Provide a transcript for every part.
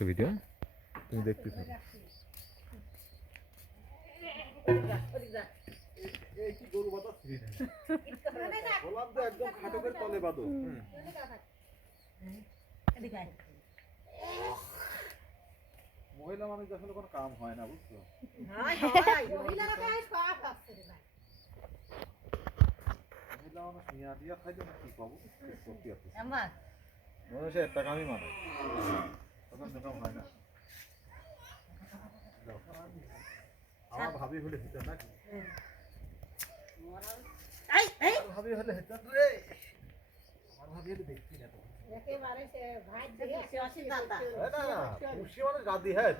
একটা ভিডিও, তুমি দেখতে থাকো। এই কি গরু বাঁধা ছিলি না, বললাম তো একদম খাটকের তলে বাঁধো। মহিলা মানুষ আসলে কোনো কাম হয় না, বুঝছো? মহিলা মানুষ নিয়ে দিয়া খাইতে না কি পাবো মানুষের একটা কামই মানে তখন কাম হয় না। আমার ভাবি হলে হিতেন নাকি, ভাবি হলে হিতেন রে, আমার ভাবি হলে দেখছি না তো পুষি মানুষ গাদি। হ্যাঁ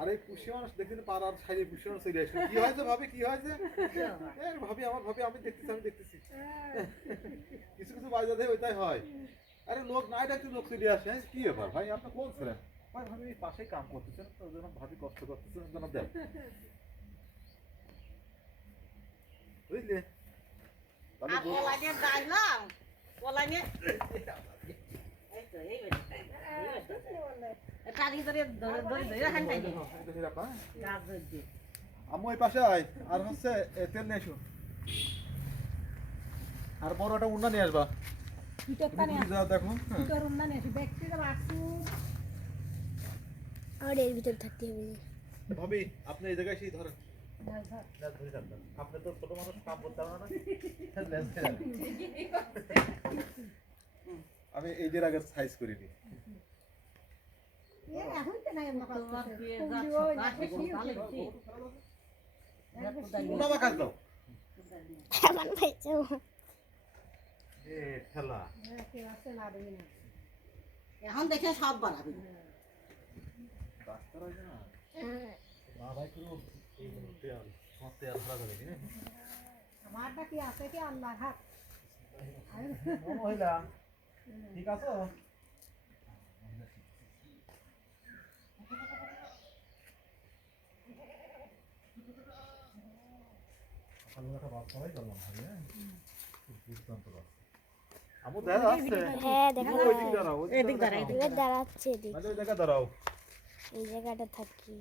আর এই পুষি মানুষ দেখতে পাড়ার সাইডে পুষি মানুষ চলে আসে, কি হয়েছে ভাবি, কি হয়েছে ভাবি, আমার ভাবি আমি দেখতেছি কিছু কিছু বাজার দেয় ওইটাই হয়। আরে লোক নাই ডাকতে লোক চলে আসে, কি ব্যাপার ভাই আপনি কোন ছিলেন ভাই, ভাবি এই পাশেই কাম করতেছেন তো যেন ভাবি কষ্ট করতেছেন যেন দেন, বুঝলে? আম্মু এই পাশে আয়, আর হচ্ছে তেল নিয়ে এসো, আর বড় একটা উন্না নিয়ে আসবা। দেখো আর এর ভিতর থাকতে হবে। ভাবি আপনি এই জায়গায় সেই ধরেন, আপনি তো ছোট মানুষ কাম করতে পারেন না, আমি এই যে আগে সাইজ করিনি। এখন দেখে সব বাড়াবি আমারটা কি আছে কি আল্লাহ হাত ঠিক আছে দাঁড়াও এই জায়গাটা থাকি।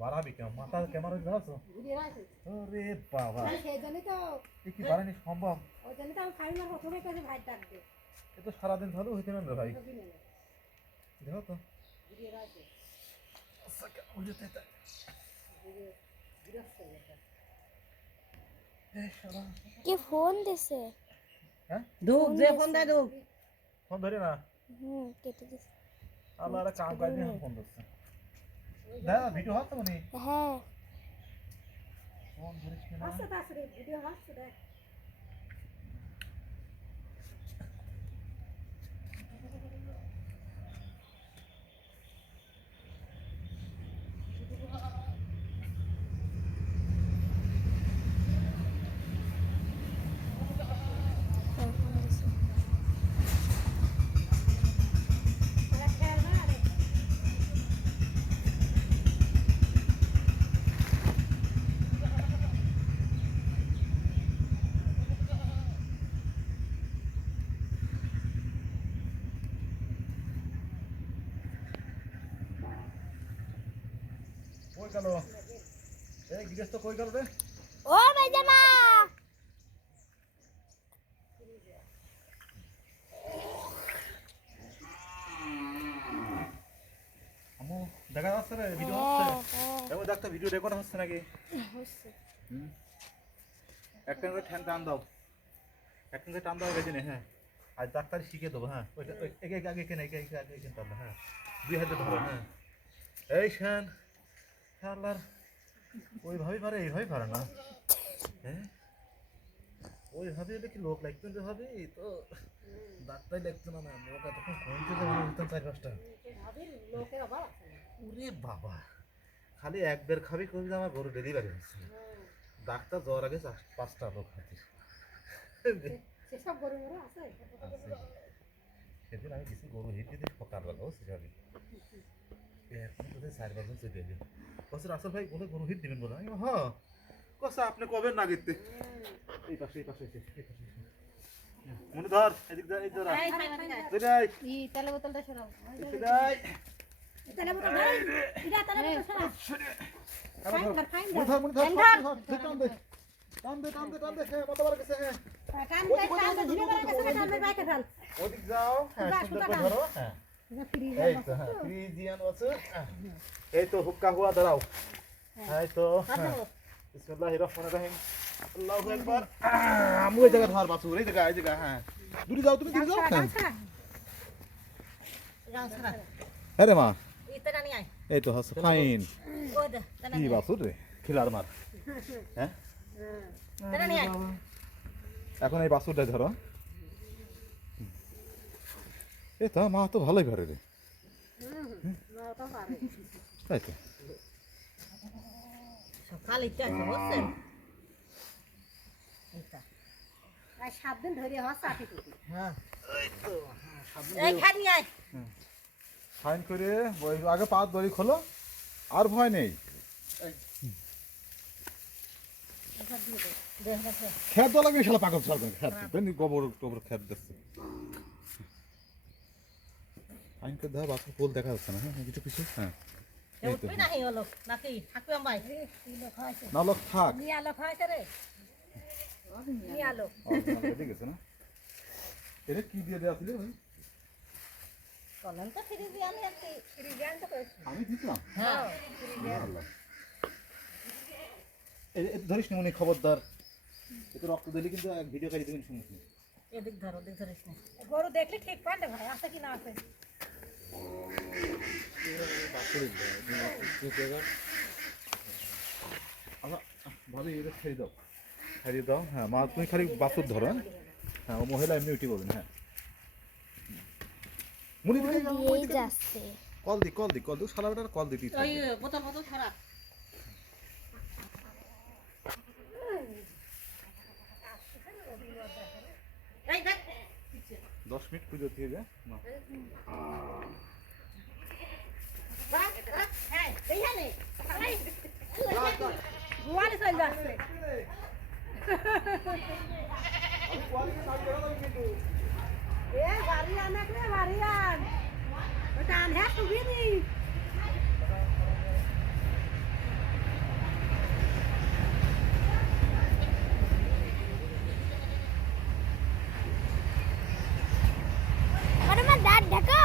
বাড়াবি কেমন মাথা ক্যামেরা ধরছো? ওরে বাবা কি বাড়ানি সম্ভব? এ তো সারাদিন ধরেও হইতে না ভাই, দেখো তো কে ফোন দিছে? হ্যাঁ ধুক যে ফোন দেয় ধুক ফোন ধরে না, কেটে দিছে। আল্লাহ একটা কাম কাজ নিয়ে ফোন দিচ্ছে, দাদা ভিডিও হচ্ছে মনে হ্যাঁ ফোন ধরিস না। ভিডিও হাসছে দেখ কই গেল এই গিরেশ তো কই গেল রে? ও ভাইজামা আমু দেখা যাচ্ছে রে, ভিডিও হচ্ছে দেখো, দেখতো ভিডিও রেকর্ড হচ্ছে নাকি? হচ্ছে একটা করে ঠ্যাং টান দাও, একটা করে টান দাও বেজে নে। হ্যাঁ আজ ডাক্তার শিখে দেবো। হ্যাঁ ওইটা একে আগে কেন একে আগে কেন টান দাও। হ্যাঁ দুই হাতে ধরো। হ্যাঁ এই শান শালার ওইভাবেই পারে, এইভাবেই পারে না। হ্যাঁ ওইভাবে হলে কি লোক লাগতো না ভাবি, তো ডাক্তার লাগতো না, না লোক এতক্ষণ কমতে যাবে হইতাম 4-5টা। ওরে বাবা খালি এক বের খাবি কবি আমার গরু ডেলিভারি হচ্ছে, ডাক্তার যাওয়ার আগে 5টা লোক হাতে। সেদিন আমি কিছু গরু হিট দিতে সকালবেলা বুঝছি ভাবি, এখন কোথায় 4 চলে এলি কসে রাসেল ভাই বলে গরু হিট দিবেন বলে হ্যাঁ কসা আপনি কবে না গেতে এই পাশে মনে ধর এদিক ধর এই ধর এই ই তেলে বোতলটা সরাও এই তেলে বোতল ধর ইটা তেলে বোতল সরা মনে ধর টান দে হ্যাঁ মতো বার গেছে হ্যাঁ কাম ঝিরে করে গেছে কামের বাইকে ফেল ওদিক যাও হ্যাঁ সুন্দর করে ধরো হ্যাঁ এই তো হ্যাঁ ফ্রিজিয়ান আছে এই তো হুক্কা হুয়া দাঁড়াও এই তো বিসমিল্লাহির রহমানির রহিম আল্লাহু আকবার আমু এই জায়গা ধর বাসু এই জায়গা হ্যাঁ দূরে যাও তুমি দূরে যাও আরে মা ইতনা নিয়ে আয় এই তো হাস ফাইন ও দে তনা কি বাসু রে খিলার মার হ্যাঁ তনা নিয়ে আয় এখন এই বাসুটা ধরো এ তা মা তো ভালোই পারে রে তাই তো সকাল ইটা আছে বুঝছেন এইটা আর 7 দিন ধরে হস আটি টুটি হ্যাঁ এই খান নিয়ে আয় ফাইন করে ওই আগে পা দড়ি খোলো আর ভয় নেই খেত দেওয়া লাগবে শালা পাগল ছাড়বে খেত গোবর খেত দিচ্ছে ফাইন করে দেওয়া বাসুর পোল দেখা যাচ্ছে না হ্যাঁ কিছু হ্যাঁ এই তো উঠবি না হলো নাকি থাকবে ভাই না লোক থাক নিয়া লোক হয়েছে রে নিয়া লোক ঠিক আছে না এটা কি দিয়ে দেওয়া ছিল ভাই চলেন তো ফ্রিজ আমি একটি ফ্রিজিয়ান তো কইছে আমি দিতাম হ্যাঁ এই ধরিস না উনি খবরদার এতে রক্ত দিলে কিন্তু এক ভিডিও কাটি দেবেন শুনছি এদিক ধর ওদিক ধরিস না গরু দেখলে ঠিক পারলে ভাই আছে কি না আছে ভাবি এটা ছেড়ে দাও হ্যাঁ মা তুমি খালি বাছুর ধরো হ্যাঁ ও মহিলা এমনি উঠি বলবেন হ্যাঁ মুড়ি দিয়েই যাচ্ছে কল দি সারা বেটার কল দিতে ওই বোতল ছড়া এই দেখ 10 মিনিট পুজো দিয়ে যা না হ্যাঁ এইখানে গোয়ালে চলে যাচ্ছে এ বাড়ি আনাক রে বাড়ি আন ওটা আন হ্যাঁ তুই নি আরে মা দাঁত ঢাকো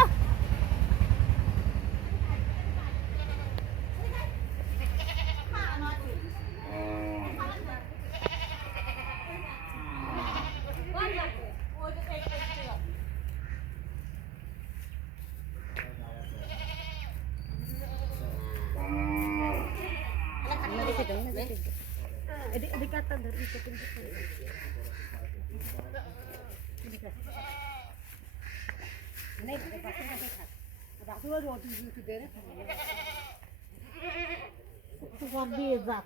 এদিকে একটা ধরি नहीं बाकी ना खा बाकी वो रोटी रोटी दे रहे তো সব দিয়ে যা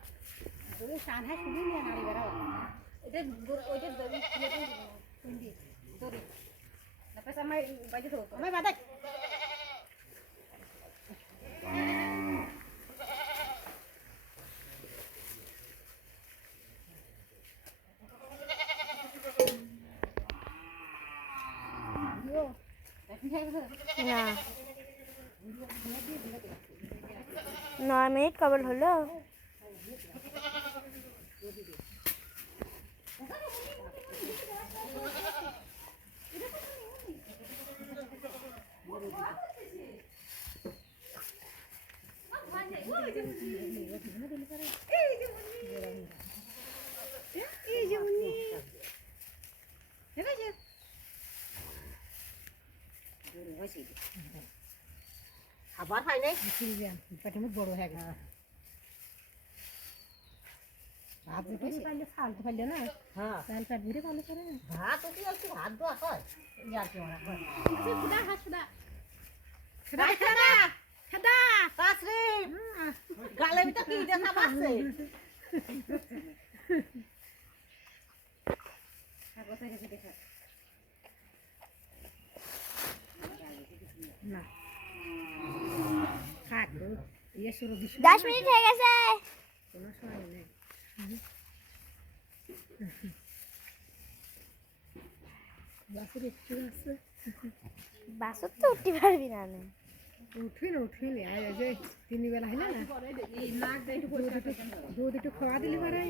तो ये शान है सुनी नहीं नारी करा এটা ওইটা দড়ি খুলে দিই পিন্ডি দড়ি তারপর সময় বাজে তো আমি বাদে না 9 মিনিট কবল হলো খাবার খাই নাই পেটে মুখ বড় হয়ে গেছে ভাত দিতে পারলে ফালতু পারলে না হ্যাঁ তাহলে পেট ভরে ভালো করে না ভাত কি একটু ভাত দেওয়া হয় ইয়ার কি মনে হয় খুদা হাত খুদা খাদা খাদা কাসরি গালে ভিতর কি দেখা পাচ্ছে না খাক ইয়ে শুরু দিস 10 মিনিট হয়ে গেছে। কোনো সময় নেই বাসের একটু আছে বাসত তো উঠতে পারবি না নে। উঠবি না আর এই যে 3 বেলা হইলে না দুধ একটু খাওয়া দিলে পারে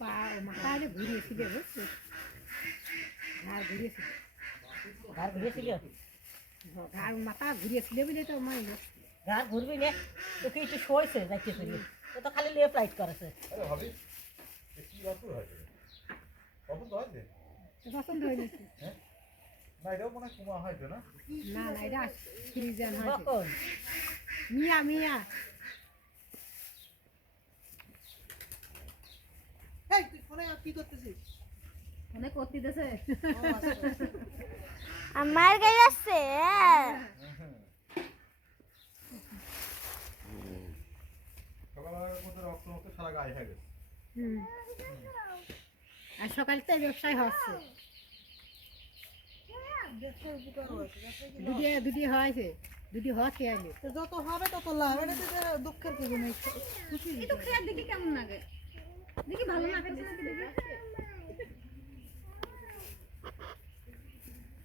পা মাথা ঘুরিয়েছিল বুঝছো ঘাড় ঘুরিয়েছিল ঘর ঘুরেছিল ঘাড় মাথা ঘুরিয়েছিল বলে তো মাই ঘর ঘুরবি না তোকে একটু শোয়েছে যাইতে তুই ও তো খালি লেফট রাইট করেছে আরে ভাবি এ কি বাসুর হয়েছে পছন্দ হয়েছে পছন্দ হয়ে গেছে হ্যাঁ না এটাও মনে হয় কুমা হয়েছে না না না এটা ফ্রিজান হয়েছে কখন মিয়া এই তুই ফোনে কি করতেছিস? অনেক করতে দেছে আমার গায়ে আছে। সকালবেলার মধ্যে রক্ত মতো সারা গায়ে হয়ে গেছে আর সকালতে ব্যবসায় হচ্ছে দুটি হয়েছে দুটি হচ্ছে আগে তো যত হবে তত লাভ, এটাতে যে দুঃখের কিছু নেই, খুশি একটু খেয়ে দেখি কেমন লাগে দেখি ভালো লাগে দেখি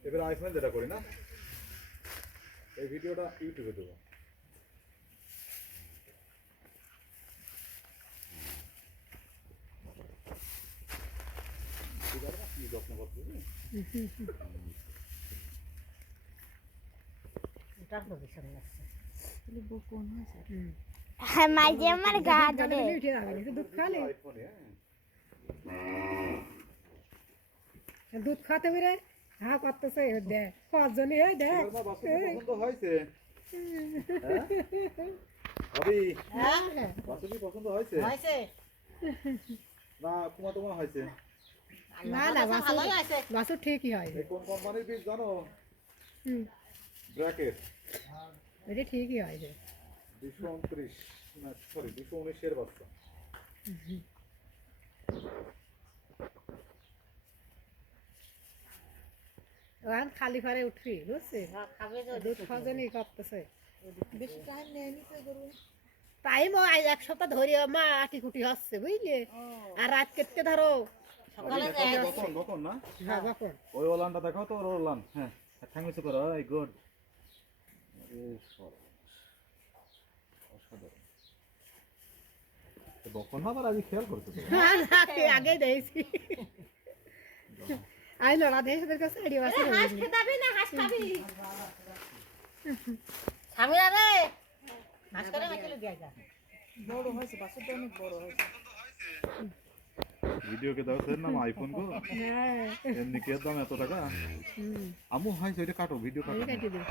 এবার আইফোন যেটা করি না এই ভিডিওটা ইউটিউবে দেবো কি যত্ন করতে এটার পজিশন লাগছে হ্যাঁ, মাঝে আমার গা ধরে। উঠে যাবে একটু দুধ খালে আইফোনে দুধ খাতে বেরে হ্যাঁ করতেছে দেখ পাঁচজনে এই দেখ এবার মা বাসুর পছন্দ হয়েছে ভাবি হ্যাঁ বাসুর কি পছন্দ হয়েছে হয়েছে না কুমা তোমার হয়েছে না না ভালোই আছে বাসু ঠিকই হয় এই কোন কোম্পানির বীজ জানো হুম ব্র্যাকেট এটা ঠিকই হয় যে 229 না সরি 219 এর বাচ্চা ওখান খালি ফারে উঠবি বুঝছি খাবে তো দুধ খাওয়ানি করতেছে বেশি টাইম নেয়নি তো গরু। টাইম এক সপ্তাহ ধরে মা আটি কুটি হচ্ছে বুঝলি আর রাত কেটে ধরো সকালে বকন বকন না হ্যাঁ বাপন ওই ওলানটা দেখাও তো ওর ওলান হ্যাঁ ঠ্যাং নিচে করো এই গুড বকন না আবার আগে খেয়াল করতে তো আগে দিয়েছি আমি লড়া দিয়ে ওদের কাছে আড়ি বাসে স্বামীরা রে হাঁস করে মেখে দিয়ে যা বড় হয়েছে, বাসুরটা অনেক বড় হয়েছে। ভিডিও কে দাও সের নাম আইফোন গো হ্যাঁ এমনি কে দাম এত টাকা আমু হাই সেটা কাটো ভিডিও কাটো কাটি দিই